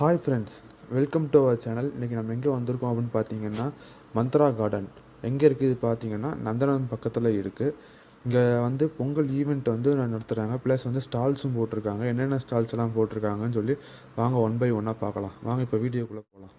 Hi friends, welcome to our channel. இன்றைக்கி நம்ம எங்கே வந்திருக்கோம் அப்படின்னு பார்த்தீங்கன்னா, மந்த்ரா கார்டன் எங்கே இருக்குது பார்த்தீங்கன்னா நந்தனம் பக்கத்தில் இருக்குது. இங்கே வந்து பொங்கல் ஈவெண்ட் வந்து நடத்துகிறாங்க. ப்ளஸ் வந்து ஸ்டால்ஸும் போட்டிருக்காங்க. என்னென்ன ஸ்டால்ஸ் எல்லாம் போட்டிருக்காங்கன்னு சொல்லி வாங்க ஒன் பை ஒன்னாக பார்க்கலாம். வாங்க இப்போ வீடியோக்குள்ளே போகலாம்.